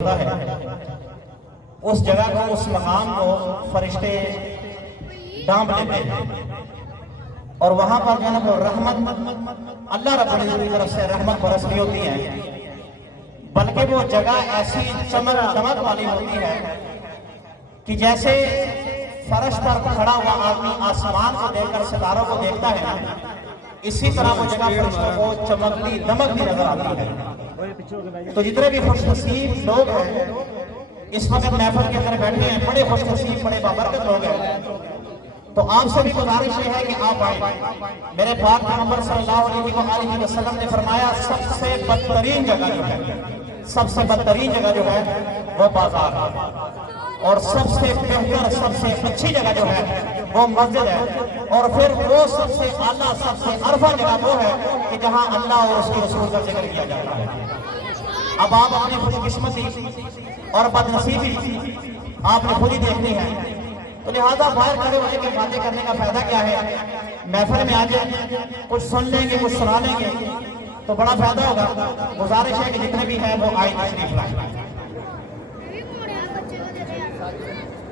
ہے اس جگہ کو، اس مقام کو فرشتے ڈانپ لیتے ہیں اور وہاں پر جو ہے وہ رحمت اللہ رب العزت کی طرف سے رحمت برس رہی ہوتی ہے، بلکہ وہ جگہ ایسی چمک دمک والی ہوتی ہے کہ جیسے فرش پر کھڑا ہوا آدمی آسمان کو دیکھ کر ستاروں کو دیکھتا ہے نا، اسی طرح وہ جگہ فرشتوں کو چمکتی دمکتی نظر آتی ہے۔ تو جتنے بھی خوش نصیب لوگ ہیں اس وقت محفل کے اندر بیٹھے ہیں، بڑے خوش نصیب بڑے بابرکت لوگ ہیں، تو آپ سے بھی گزارش یہ ہے کہ آپ آئیں۔ میرے پاک پیغمبر صلی اللہ علیہ وسلم نے فرمایا سب سے بدترین جگہ جو ہے، سب سے بدترین جگہ جو ہے وہ بازار ہے، اور سب سے بہتر سب سے اچھی جگہ جو ہے وہ مسجد ہے، اور پھر وہ سب سے اعلیٰ سب سے عرفہ جگہ وہ ہے کہ جہاں اللہ اور اس کے رسول کا ذکر کیا جاتا ہے۔ اب آپ اپنی خوش قسمتی اور بد نصیبی آپ نے خود ہی دیکھنی ہے، تو لہذا باہر کھڑے ہونے کے باتیں کرنے کا فائدہ کیا ہے؟ محفل میں آ جائیں، کچھ سن لیں گے کچھ سنا لیں گے تو بڑا فائدہ ہوگا۔ گزارش ہے کہ جتنے بھی ہیں وہ آئیں تشریف لائیں۔